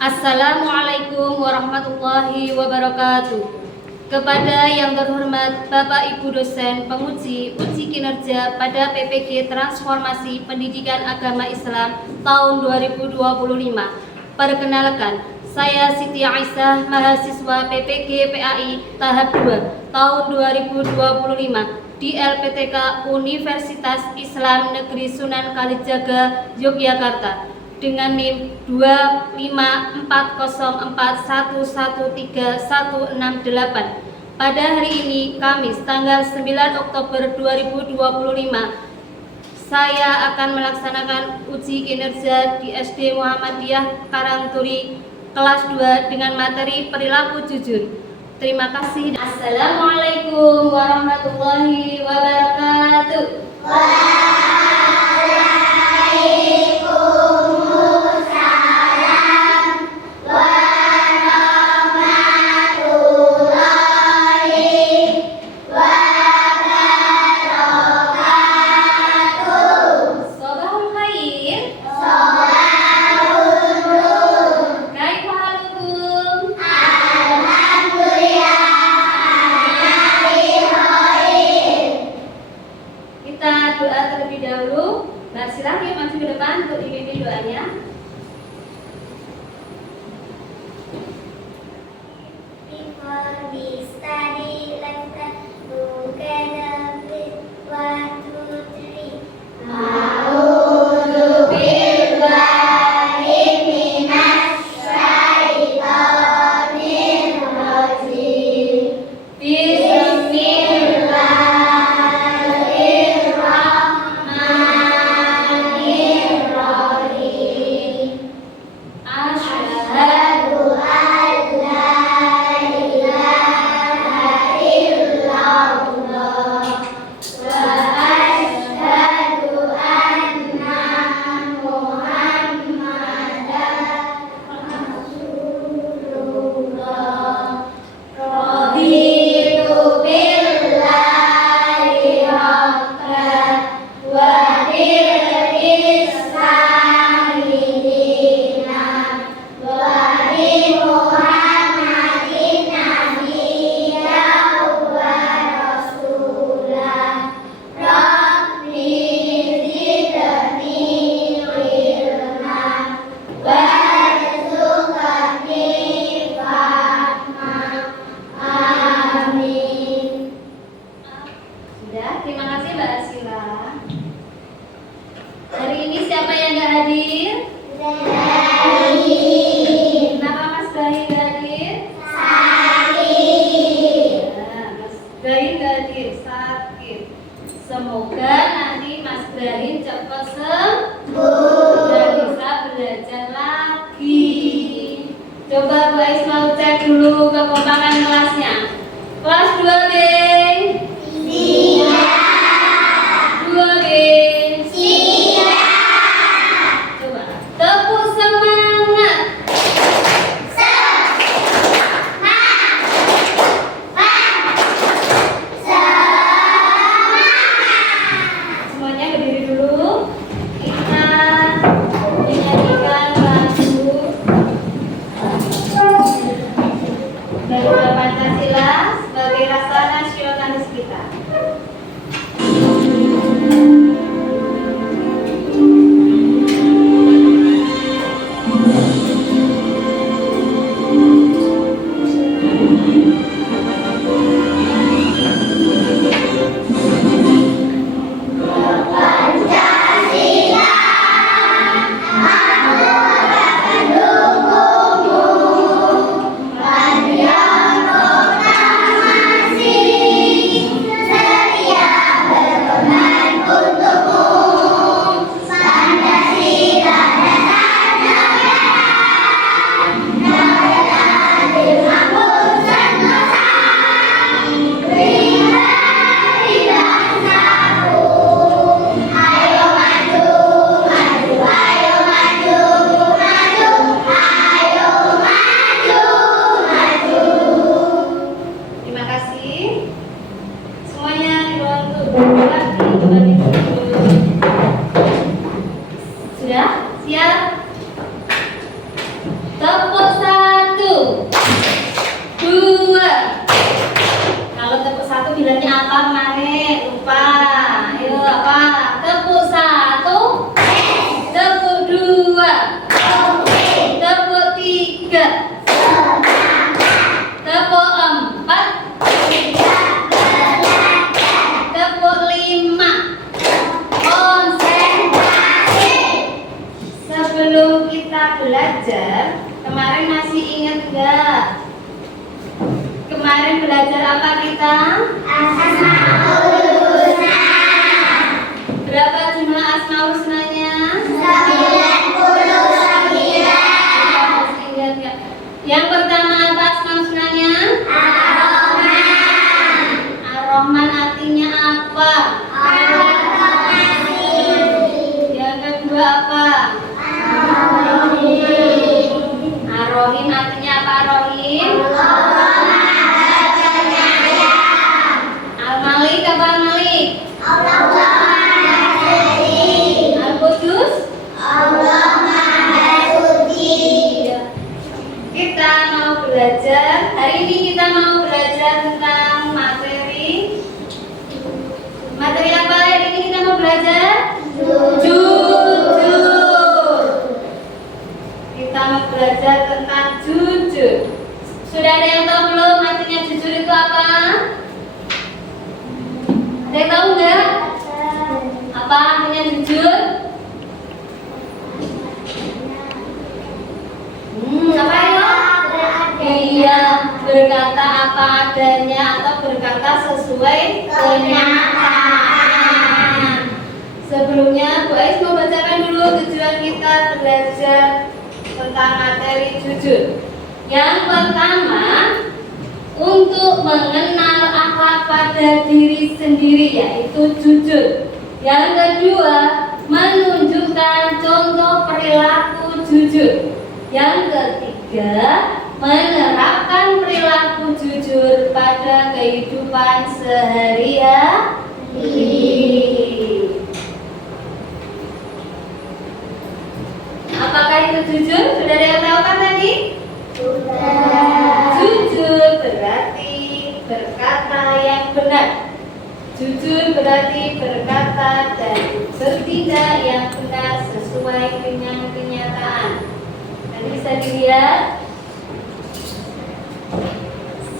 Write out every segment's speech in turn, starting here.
Assalamualaikum warahmatullahi wabarakatuh. Kepada yang terhormat Bapak Ibu dosen penguji uji kinerja pada PPG Transformasi Pendidikan Agama Islam tahun 2025. Perkenalkan, saya Siti Aisyah, mahasiswa PPG PAI tahap 2 tahun 2025 di LPTK Universitas Islam Negeri Sunan Kalijaga, Yogyakarta dengan NIM 25404113168. Pada hari ini, Kamis, tanggal 9 Oktober 2025, saya akan melaksanakan uji kinerja di SD Muhammadiyah Karangturi kelas 2 dengan materi perilaku jujur. Terima kasih. Assalamualaikum warahmatullahi wabarakatuh. Doa terlebih dahulu. Silakan maju ke depan untuk dipimpin doanya. Before we study, let's do together with 1, 2, 3. A'udzu billahi minas syaitonir rajim. Terima kasih Mbak Sila. Hari ini siapa yang nggak hadir? Kenapa Mas Bahi nggak hadir? Sakit. Mas Bahi nggak hadir, sakit. Semoga nanti Mas Bahi cepat sembuh dan bisa belajar lagi. Coba Bu Ismail cek dulu kekompakan kelasnya. Kelas 2B. Pancasila sebagai rasa nasional belajar, kemarin masih ingat enggak? Kemarin belajar apa kita? Asmaul Husna. Berapa jumlah Asmaul Husnanya? 99. Masih ingat enggak? Yang pertama apa Asmaul Husnanya? Ar-Rahman. Ar-Rahman artinya apa? Ar-Rahim. Yang kedua apa? Ar-Rahim. Ar-Rahim artinya apa Ar-Rahim? Allah Maha Penyayang. Al-Malik apa Al-Malik? Allah Maha Suci. Al-Qudus? Allah Maha Suci. Kita mau belajar, hari ini kita mau belajar tentang materi apa hari ini kita mau belajar? Jujur. Kita mau belajar tentang jujur. Sudah ada yang tahu belum artinya jujur itu apa? Ada yang tahu nggak? Apa artinya jujur? Apa ya? Iya, berkata apa adanya atau berkata sesuai kenyataan. Sebelumnya Bu Ais mau bacakan dulu tujuan kita belajar tentang materi jujur. Yang pertama, untuk mengenal akhlak pada diri sendiri yaitu jujur. Yang kedua, menunjukkan contoh perilaku jujur. Yang ketiga, menerapkan perilaku jujur pada kehidupan sehari-hari. Apakah itu jujur? Sudah ada yang tahu kan tadi? Jujur berarti berkata yang benar. Jujur berarti berkata dan bertindak yang benar sesuai dengan kenyataan. Nanti bisa dilihat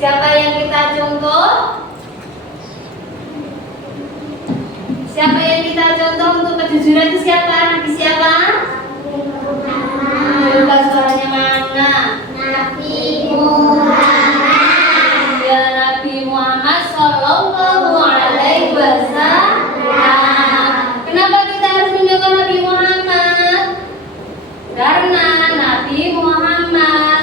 siapa yang kita contoh? Siapa yang kita contoh untuk kejujuran itu siapa? Nabi siapa? Coba suaranya mana? Nabi Muhammad. Ya Nabi Muhammad Sallallahu Alaihi Wasallam. Kenapa kita harus mencontoh Nabi Muhammad? Karena Nabi Muhammad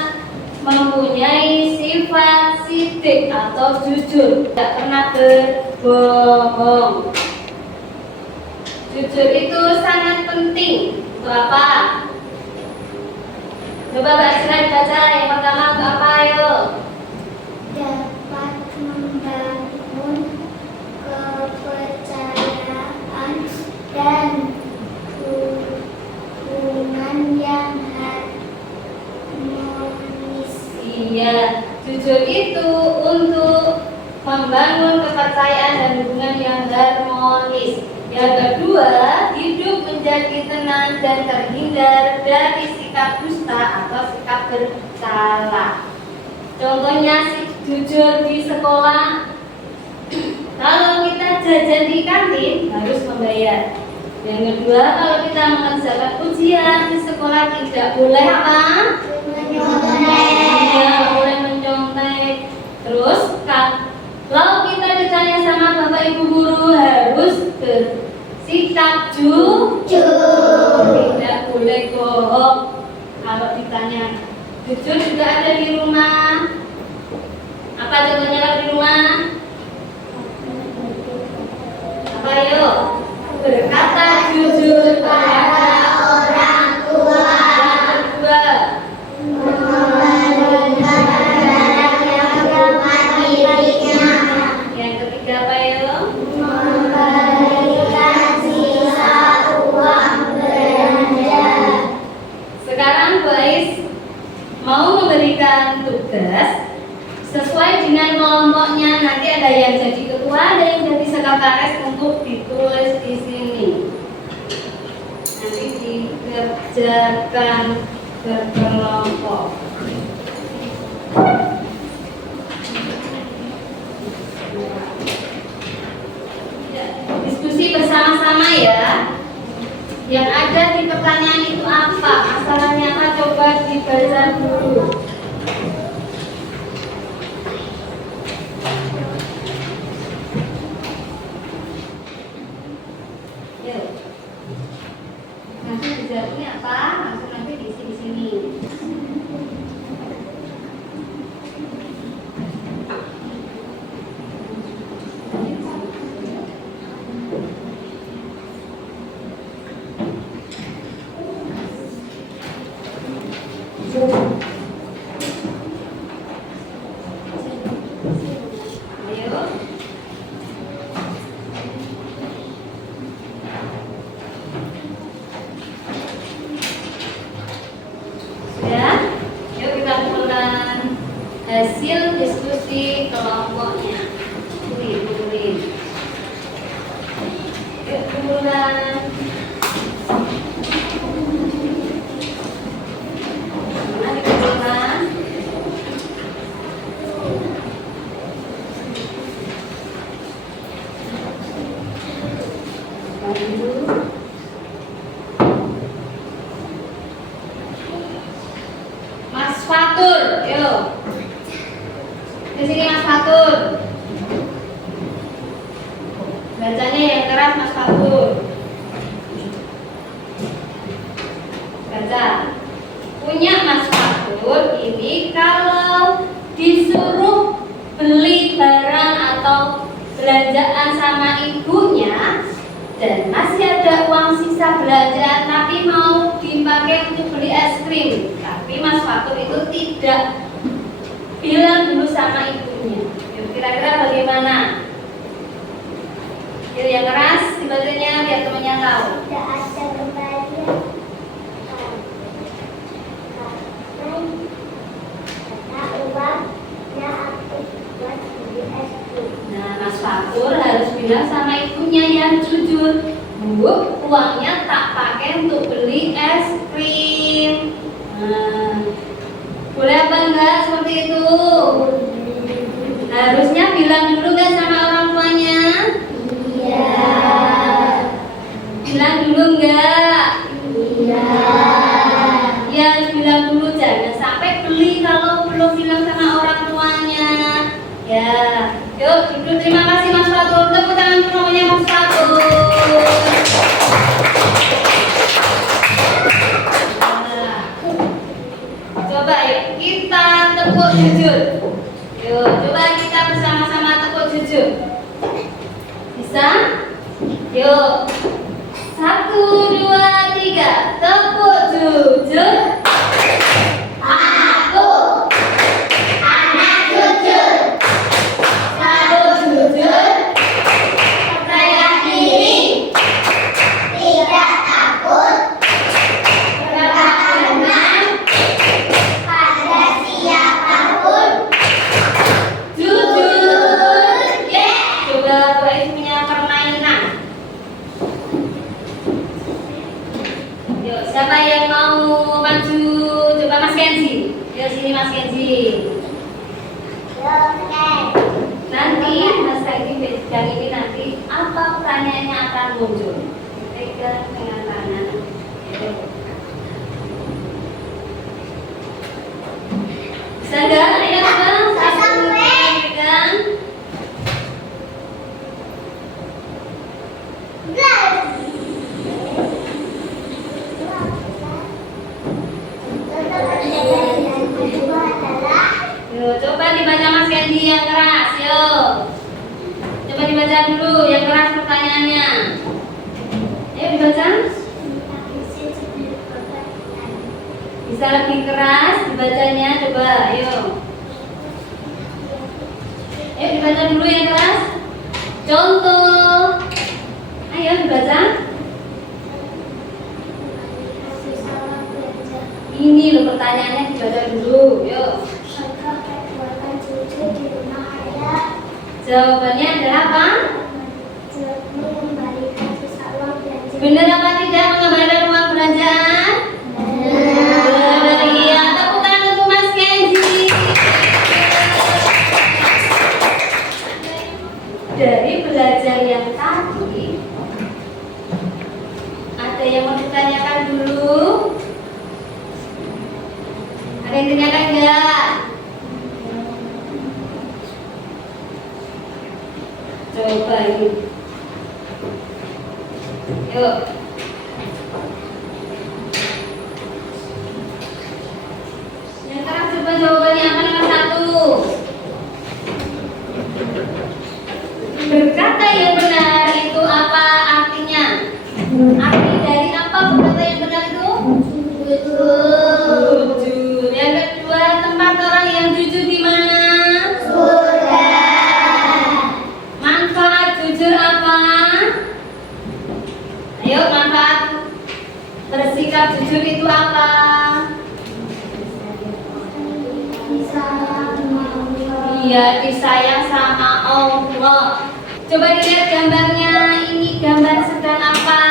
mempunyai sifat sidik atau jujur, tidak pernah berbohong. Jujur itu sangat penting. Untuk apa? Coba Mbak Sira dibaca yang pertama untuk apa ayo? Dapat membangun kepercayaan dan hubungan yang harmonis. Iya, jujur itu untuk membangun kepercayaan dan hubungan yang harmonis. Yang kedua, hidup menjadi tenang dan terhindar dari sikap dusta atau sikap bersalah. Contohnya jujur di sekolah. Kalau kita jajan di kantin harus membayar. Yang kedua, kalau kita mengerjakan ujian di sekolah tidak boleh apa? Tidak boleh mencontek. Terus kalau kita ditanya sama Bapak Ibu guru harus bersikap jujur. Tidak boleh bohong. Kalau ditanya jujur juga ada di rumah. Apa contohnya kalau di rumah? Apa yuk? Berkata jujur pada orang tua. Yang kedua, yang ketiga apa yuk? Memberikan sisa uang belanja. Sekarang guys mau memberikan tugas sesuai dengan kelompoknya. Nanti ada yang jadi ketua, ada yang jadi sekretaris untuk ditulis di sini. Nanti dikerjakan berkelompok. Diskusi bersama-sama ya. Yang ada di pertanyaan itu apa? Masalahnya apa coba? coba dibaca dulu. Yuk. Nanti dijawabnya apa? Langsung nanti diisi di sini. Ayo. Sudah? Yuk kita mulai hasil diskusi kelompoknya. Kumpulin. Yuk kumpulan. Mana dikumpulkan? Lalu Mas Fatur, yuk. Di sini Mas Fatur. Bacanya yang keras Mas Fatur. Baca. Punya Mas Fatur ini kalau disuruh beli barang atau belanjaan sama ibunya dan masih ada uang sisa belanjaan tapi mau dipakai untuk beli es krim, tapi Mas Fatur itu tidak bilang dulu sama ibunya. Yuk, kira-kira bagaimana? Yuk, yang keras dibacanya biar temannya tahu. Tidak ada kembalian. Karena uangnya aku buat beli es krim. Nah, Mas Fatur harus bilang sama ibunya yang jujur, Bu, uangnya tak pakai untuk beli es krim. Nah, boleh apa enggak seperti itu? Harusnya bilang dulu kan sama orang tuanya. Iya. Bilang dulu enggak? Iya. Ya harus bilang dulu, jangan sampai beli kalau belum bilang sama orang tuanya. Ya, yuk duduk. Terima kasih Mas Fatur. Tepuk tangan semuanya Mas Fatur. Nah, coba yuk kita tepuk jujur. Yuk, coba kita bersama-sama tepuk jujur. Bisa? Yuk. 1, 2, 3. Tepuk jujur. Aku anak jujur. Selalu jujur. Percaya diri. Tidak takut. Berkata benar pada siapapun. Jujur. Coba buat punya permainan. Yuk, siapa yang mau maju? Coba Mas Kenzi. Yuk sini Mas Kenzi. Nanti Mas Kenzi pegang ini, nanti apa pertanyaannya akan muncul. Pegang dengan tangan. Yuk. Bisa enggak? Ayo Bang, satu pegang. Yuk, coba dibaca Mas Kendi yang keras, yuk. Coba dibaca dulu yang keras pertanyaannya. Ayo dibaca. Bisa lebih keras dibacanya, coba, ayo. Ayo dibaca dulu yang keras. Contoh. Ayo dibaca. Ini loh pertanyaannya, dibaca dulu, yuk. Jawabannya adalah apa? Benar apa tidak mengembalikan uang belanjaan? Benar. Iya, tepuk tangan untuk Mas Kenzi. Dari belajar yang tadi, ada yang mau ditanyakan dulu? Ada yang tanyakan enggak? Coba ini. Yuk. Yang sekarang coba jawabannya apa nomor 1? Berkata yang benar itu apa artinya? Arti dari apa berkata yang benar itu? Jujur. Yang kedua, tempat orang yang jujur di mana? Surga. Manfaat jujur apa? Ayo, manfaat bersikap jujur itu apa? Iya, disayang sama Allah. Coba dilihat gambarnya. Ini gambar sedang apa?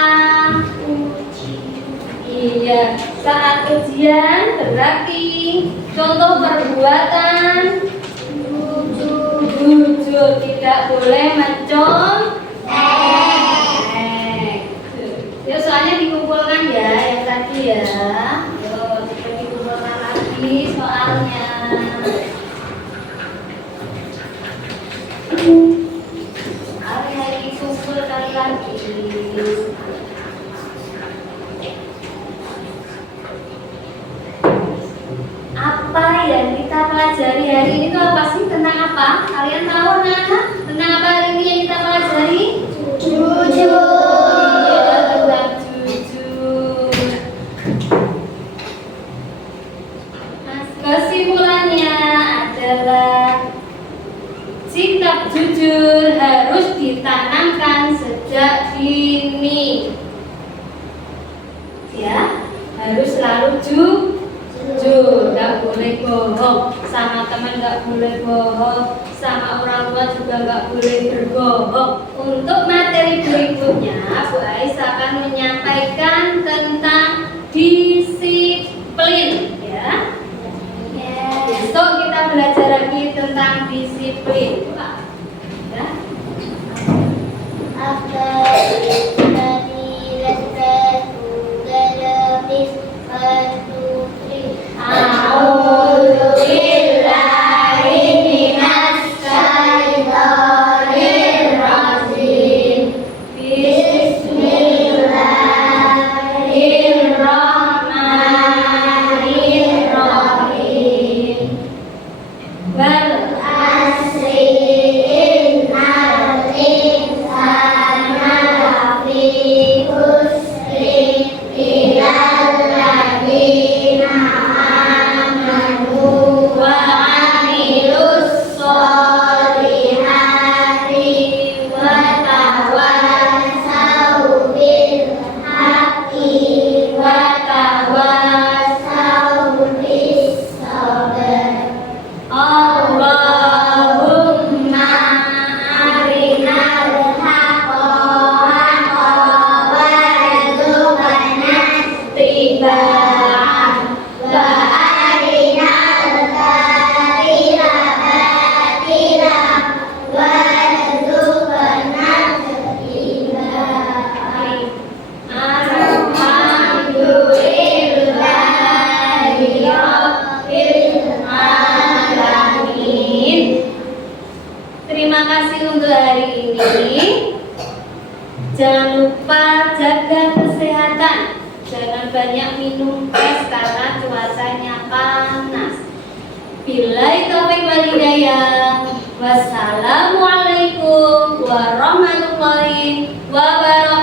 Iya, saat ujian berarti contoh perbuatan jujur, tidak boleh Yuk, soalnya dikumpulkan ya yang tadi ya. Yuk, coba dikumpulkan lagi soalnya. Hari-hari kumpulkan lagi. Apa yang kita pelajari hari ini itu apa sih? Tentang apa? Kalian tahu anak-anak? Tentang apa hari ini yang kita pelajari? Jujur. Iya, tentang jujur. Kesimpulannya adalah sikap jujur harus ditanamkan sejak dini. Ya, harus selalu jujur, nggak boleh bohong sama teman, nggak boleh bohong sama orang tua juga, nggak boleh berbohong. Untuk materi berikutnya, Bu Ais akan menyampaikan tentang disiplin. Ya. Besok kita belajar lagi tentang disiplin. Ya. Terima kasih untuk hari ini. Jangan lupa jaga kesehatan. Jangan banyak minum es karena cuacanya panas. Billahi taufiq wal hidayah. Wassalamualaikum warahmatullahi wabarakatuh.